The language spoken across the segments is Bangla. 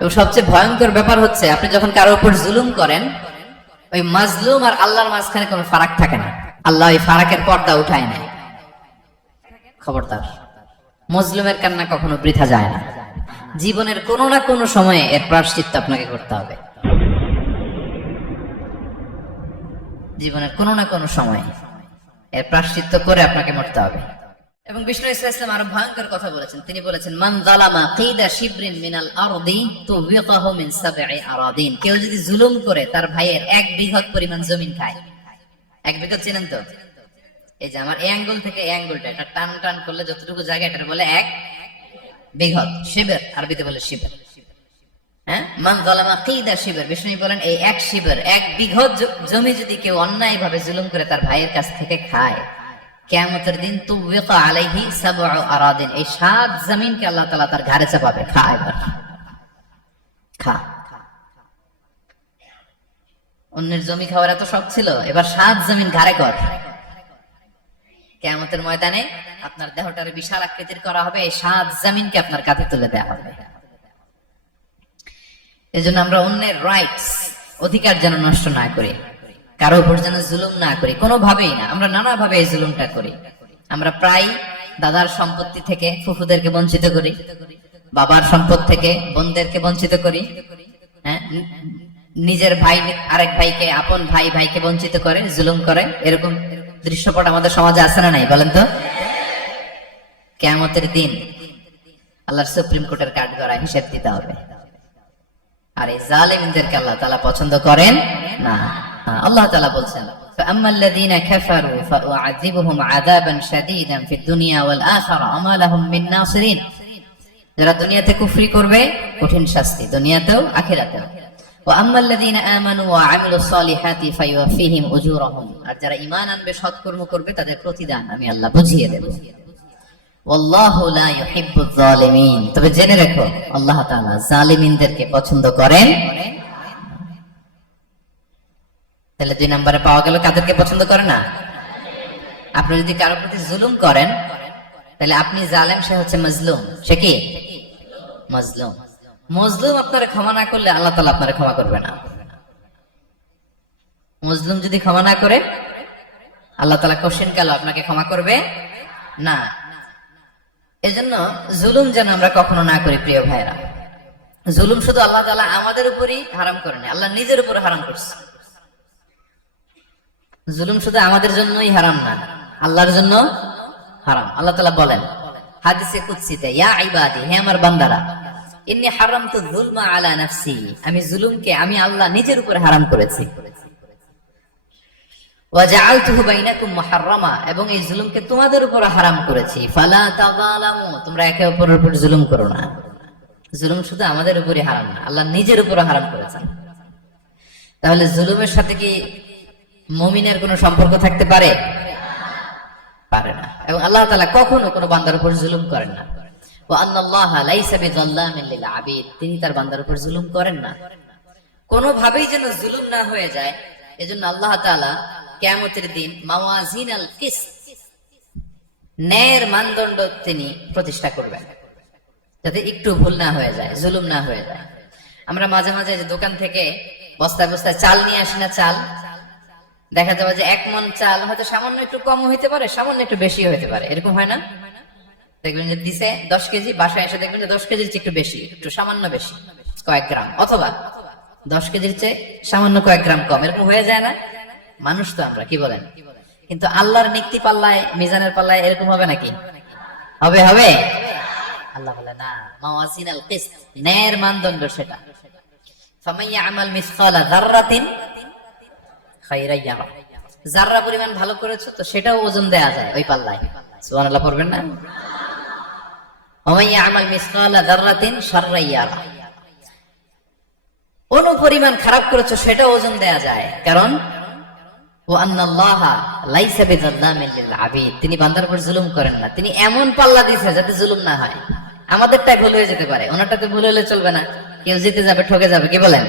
এবং সবচেয়ে ভয়ঙ্কর ব্যাপার হচ্ছে আপনি যখন কারোর উপর জুলুম করেন, ওই মাজলুম আর আল্লাহর মাঝখানে কোনো ফারাক থাকে না। আল্লাহ ওই ফারাকের পর্দা উঠায় নেয়। খবরদার, মজলুমের কান্না কখনো বৃথা যায় না। জীবনের কোনো না কোনো সময়ে এর প্রায়শ্চিত্ত আপনাকে করতে হবে। জীবনের কোনো না কোনো সময়ে এর প্রায়শ্চিত্ত করে আপনাকে মরতে হবে। এবং বিষ্ণু ইসলাম আরো ভয়ঙ্কর কথা বলেছেন। তিনি বলেছেন, মান যালামা কিদা শিবরিন মিনাল আরদি তুবিকাহু মিন সাবঈ আরাদিন। কেউ যদি জুলুম করে তার ভাইয়ের 1 বিঘত পরিমাণ জমিন খায়। 1 বিঘত চেনেন তো? এই যে আমার এই আঙ্গুল থেকে এই আঙ্গুলটা, এটা টান টান করলে যতটুকু জায়গা, এটা বলে 1 বিঘত। শিবর আরবিতে বলে শিবর। হ্যাঁ, মান যালামা কিদা শিবর, বিষ্ণু বলেন এই 1 শিবর 1 বিঘত জমি যদি কেউ অন্যায় ভাবে জুলুম করে তার ভাইয়ের কাছ থেকে খায়, কিয়ামতের দিন তুবিকা আলাইহি সাবউ আরাদিন, এই 7 জমিনকে আল্লাহ তাআলা তার ঘাড়ে চাপাবে। খা এবার, খা। অন্যের জমি খাওয়ার এত শখ ছিল, এবার 7 জমিন ঘাড়ে কর। কিয়ামতের ময়দানে আপনার দেহটার বিশাল আকৃতির করা হবে, এই 7 জমিনকে আপনার কাঁধে তুলে দেওয়া হবে। এজন্য আমরা অন্যের রাইটস, অধিকার যেন নষ্ট না করি, কারো উপর যেন জুলুম না করি, কোনোভাবেই না। আমরা নানাভাবে এই জুলুমটা করি। আমরা প্রায় দাদার সম্পত্তি থেকে ফুফুদেরকে বঞ্চিত করি, বাবার সম্পদ থেকে বোনদেরকে বঞ্চিত করি। হ্যাঁ, নিজের ভাই আরেক ভাইকে, আপন ভাই ভাইকে বঞ্চিত করে, জুলুম করে। এরকম দৃশ্যপট আমাদের সমাজে আছে না নাই বলেন তো? কিয়ামতের দিন আল্লাহর সুপ্রিম কোর্টের কাঠগড়ায় হিসেব দিতে হবে। আর এই জালেমদেরকে আল্লাহ তাআলা পছন্দ করেন না। আল্লাহ তাআলা বলছেন, ফাআম্মাল্লাযীনা কাফারু ফাউআযিবুহুম আযাবান শাদীদান ফিদ দুনিয়া ওয়াল আখিরা ওয়া লাহুম মিন নাসিরিন। যারা দুনিয়াতে কুফরি করবে, কঠিন শাস্তি দুনিয়াতেও আখিরাতেও। ওয়া আম্মাল্লাযীনা আমানু ওয়া আমিলুস সালিহাতি ফায়ুওয়াফিহিম উজুরাহুম। আর যারা ঈমান আনবে, সৎকর্ম করবে, তাদের প্রতিদান আমি আল্লাহ বুঝিয়ে দেব। ওয়াল্লাহু লা ইউহিব্বুয যালিমিন। তবে জেনে রেখো, আল্লাহ তাআলা জালিমিনদেরকে পছন্দ করেন। তাহলে 2 নম্বরে পাওয়া গেল কাদেরকে পছন্দ করে না? আপনি যদি কারোর প্রতি জুলুম করেন, তাহলে আপনি জালেম, সে হচ্ছে মাজলুম। সে কি? মাজলুম। মজলুম আপনারে ক্ষমা না করলে আল্লাহ তাআলা আপনারে ক্ষমা করবে না। মজলুম যদি ক্ষমা না করে, আল্লাহ তাআলা কোশ্চেন কালো আপনাকে ক্ষমা করবে না। এজন্য জুলুম যেন আমরা কখনো না করি প্রিয় ভাইরা। জুলুম শুধু আল্লাহ তাআলা আমাদের উপরই হারাম করেন, আল্লাহ নিজের উপর হারাম করছে। জুলুম শুধু আমাদের জন্যই হারাম না, আল্লাহর জন্য হারাম। আল্লাহ তাআলা বলেন হাদিসে কুদসিতে, ইয়া ইবাদি, হে আমার বান্দারা, ইন্নী হারামতু যুলমা আলা নাফসি, আমি জুলুমকে আমি আল্লাহ নিজের উপর হারাম করেছি। ওয়া জাআলতুহু বাইনাকুম মুহাররামা, এবং এই জুলুমকে তোমাদের উপর হারাম করেছি। ফালা তাযালামু, তোমরা একে অপরের উপর জুলুম করো না। জুলুম শুধু আমাদের উপরই হারাম না, আল্লাহ নিজের উপর হারাম করেছেন। তাহলে জুলুমের সাথে কি মুমিনের কোনো সম্পর্ক থাকতে পারে? পারে না। এবং আল্লাহ তাআলা কখনো কোনো বান্দার উপর জুলুম করেন না। ওয়া আন্নাল্লাহা লাইসা বিযাল্লামিন লিল আবিদ, তিনি তার বান্দার উপর জুলুম করেন না। কোনোভাবেই যেন জুলুম না হয়ে যায়, এজন্য আল্লাহ তাআলা কিয়ামতের দিন মাওয়াজিনাল কিসত, ন্যায়ের মানদণ্ড তিনি প্রতিষ্ঠা করবেন, যাতে একটু ভুল না হয়ে যায়, জুলুম না হয়ে যায়। আমরা মাঝে মাঝে যে দোকান থেকে বস্তায় বস্তায় চাল নিয়ে আসি না, চাল দেখা যাবে যে 1 মণ চাল হয়তো সামান্য একটু কম হইতে পারে, সামান্য একটু বেশি হইতে পারে, এরকম হয় না? দেখবেন যে দিছে 10 কেজি, বাসায় এসে দেখবেন যে 10 কেজির চেয়ে একটু বেশি, একটু সামান্য বেশি কয়েক গ্রাম, অথবা 10 কেজির চেয়ে সামান্য কয়েক গ্রাম কম, এরকম হয়ে যায় না? মানুষ তো আমরা, কি বলেন? কিন্তু আল্লাহর নিক্তি পাল্লায়, মিজানের পাল্লায় এরকম হবে নাকি? হবে? হবে? আল্লাহ বলে না, মাওয়াজিনাল কিসত, ন্যায়ের মানদণ্ড সেটা। ফামাইয়া আমাল মিসকালা যাররাতিন খায়রান ইয়ারা, যাররা পরিমাণ ভালো করেছো তো সেটাও ওজন দেয়া যায় ওই পাল্লায়। সুবহানাল্লাহ পড়বেন না? ওমাইয়া আমাল মিসকালা যাররাতিন শাররান ইয়ারা, অনুপরিমাণ খারাপ করেছো সেটাও ওজন দেয়া যায়। কারণ ওয়া আন্নাল্লাহা লাইসা বিযাল্লামিন লিল আবিদ, তিনি বান্দার উপর জুলুম করেন না। তিনি এমন পাল্লা দিয়েছে যাতে জুলুম না হয়। আমাদেরটাই ভুল হয়ে যেতে পারে, ওনারটাতে ভুল হলে চলবে না, কেউ জিতে যাবে, ঠকে যাবে। কি বলেন?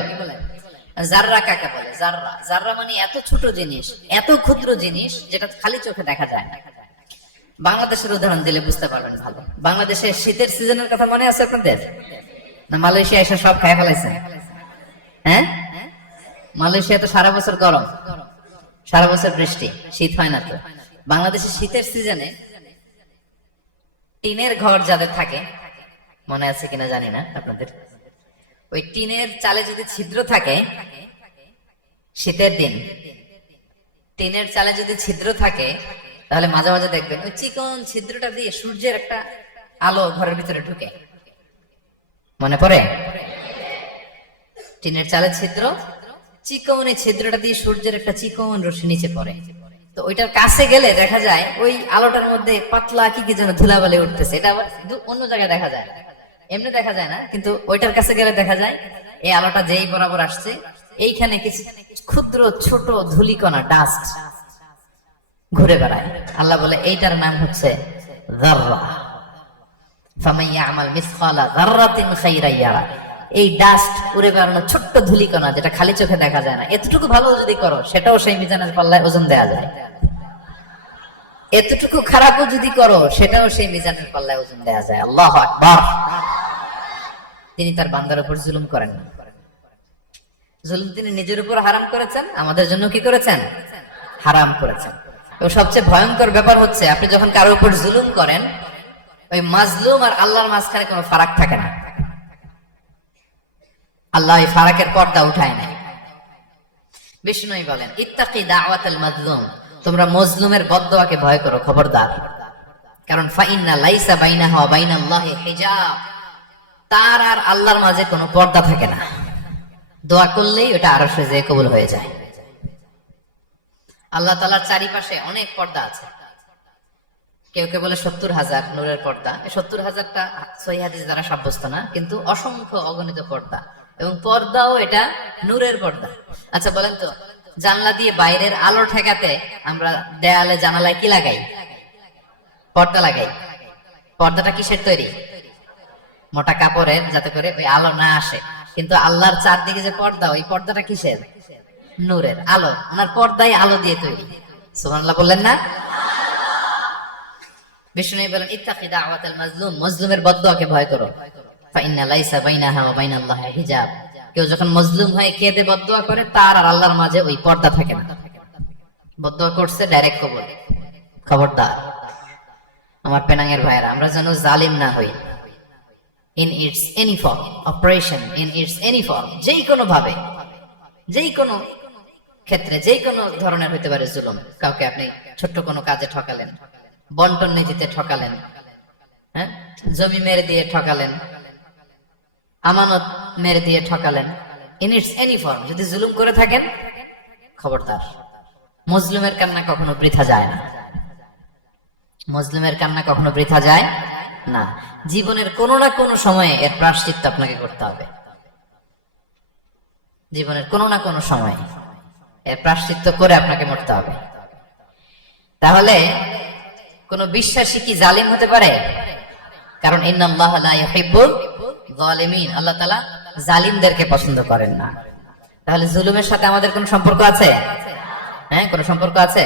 জাররা কাকে বলে? জাররা, জাররা মানে এত ছোট জিনিস, এত ক্ষুদ্র জিনিস যেটা খালি চোখে দেখা যায় না। বাংলাদেশের উদাহরণ দিলে বুঝতে পারবেন ভালো। বাংলাদেশের শীতের সিজনের কথা মনে আছে আপনাদের? না মালয়েশিয়া এসে সব খাই ফেলাইছেন? হ্যাঁ, মালয়েশিয়া তো সারা বছর গরম, সারা বছর বৃষ্টি, শীত হয় না। তো বাংলাদেশে শীতের সিজনে টিনের ঘর যাদের থাকে, মনে আছে কিনা জানি না আপনাদের, ওই টিনের চালে যদি ছিদ্র থাকে, শীতের দিন টিনের চালে যদি ছিদ্র থাকে, তাহলে মাঝে মাঝে দেখবেন ওই চিকন ছিদ্রটা দিয়ে সূর্যের একটা আলো ঘরের ভিতরে ঢুকে। মনে পড়ে? টিনের চালের ছিদ্র, চিকন এই ছিদ্রটা দিয়ে সূর্যের একটা চিকন রশ্মি নিচে পড়ে। তো ওইটার কাছে গেলে দেখা যায় ওই আলোটার মধ্যে পাতলা কি কি যেন ধুলাবালি উঠতেছে। এটা আবার অন্য জায়গায় দেখা যায়, এমনি দেখা যায় না, কিন্তু ওইটার কাছে গেলে দেখা যায় এই আলোটা যেই বরাবর আসছে, এইখানে কিছু ক্ষুদ্র ছোট ধূলিকণা, ডাস্ট ঘুরে বেড়ায়। আল্লাহ বলে এইটার নাম হচ্ছে যাররা। ফামান ইয়ামাল মিসকালা যাররাতিন খাইরান ইয়ারা। এই ডাস্ট উড়ে বেড়ানো ছোট্ট ধূলিকণা, যেটা খালি চোখে দেখা যায় না, এতটুকু ভালো যদি করো, সেটাও সেই মিজানের পাল্লায় ওজন দেয়া যায়। এতটুকু খারাপও যদি করো, সেটাও সেই মিজানের পাল্লায় ওজন দেয়া যায়। আল্লাহু আকবার। তিনি তার বান্দার উপর জুলুম করেন না। জুলুম তিনি নিজের উপর হারাম করেছেন, আমাদের জন্য কি করেছেন? হারাম করেছেন। এবং সবচেয়ে ভয়ঙ্কর ব্যাপার হচ্ছে, আপনি যখন কারো উপর জুলুম করেন, ওই মাজলুম আর আল্লাহর মাঝখানে কোনো ফারাক থাকে না। আল্লাহ এই ফারাকের পর্দা উঠায় নাই। বিষ্ণুই বলেন, ইত্তাকি দাওয়াতাল মাজলুম, তোমরা মজলুমের বদদোয়াকে ভয় করো, খবরদার। কারণ ফাইন্না লাইসা বাইনাহা ওয়া বাইনাল্লাহি হিজাব, তার আর আল্লাহর মাঝে কোনো পর্দা থাকে না। দোয়া করলেই ওটা আরশে যেয়ে কবুল হয়ে যায়। আল্লাহ তাআলার চারিপাশে অনেক পর্দা আছে। কেউ কেউ বলে 70,000 নূরের পর্দা। 70,000টা সহিহ হাদিস দ্বারা সাব্যস্ত না, কিন্তু অসংখ্য অগণিত পর্দা, এবং পর্দাও এটা নূরের পর্দা। আচ্ছা বলেন তো, জানলা দিয়ে বাইরের আলো ঠেকাতে আমরা দেয়ালে জানালায় কি লাগাই? পর্দা লাগাই। পর্দাটা কিসের তৈরি? মোটা কাপড়ের, যাতে করে ওই আলো না আসে। কিন্তু আল্লাহর চারদিকে যে পর্দা, ওই পর্দাটা কিসের? নূরের আলো। ওনার পর্দাই আলো দিয়ে তৈরি। সুবহানাল্লাহ বললেন না? বিষ্ণু বলেন, ইত্তাকি দাওয়াতাল মাজলুম, মজলুমের বদদোয়াকে ভয় করো। ফাইন্না লাইসা বাইনাহা ওয়া বাইনাল্লাহি হিজাব, কেউ যখন মজলুম হয়ে কেঁদে বদদোয়া করে, তার আর আল্লাহর মাঝে ওই পর্দা থাকে না। বদদোয়া করছে, ডাইরেক্ট কবুল। খবরদার আমার পেনাঙ্গের ভাইয়েরা, আমরা যেন জালিম না হই। In it's any form, operation in it's any form, যেই কোনো ভাবে, যেই কোনো ক্ষেত্রে, যেই কোনো ধরনের হইতে পারে জুলুম। কাউকে আপনি ছোট্ট কোনো কাজে ঠকালেন, বন্টন নীতিতে ঠকালেন, হ্যাঁ, জমি মেরে দিয়ে ঠকালেন, আমানত মেরে দিয়ে ঠকালেন, ইন ইটস এনি ফর্ম যদি জুলুম করে থাকেন, খবরদার। মজলুমের কান্না কখনো বৃথা যায় না। মজলুমের কান্না কখনো বৃথা যায় না। জীবনের কোনো না কোনো সময়ে এর প্রায়শ্চিত্ত আপনাকে করতে হবে। জীবনের কোনো না কোনো সময়ে এর প্রায়শ্চিত্ত করে আপনাকে মরতে হবে। তাহলে কোন বিশ্বাসী কি জালিম হতে পারে? কারণ ইন্নাল্লাহা লা ইউহিব্বুল যালিমিন, আল্লাহ তাআলা জালিমদেরকে পছন্দ করেন না। তাহলে জুলুমের সাথে আমাদের কোনো সম্পর্ক আছে? হ্যাঁ, কোনো সম্পর্ক আছে?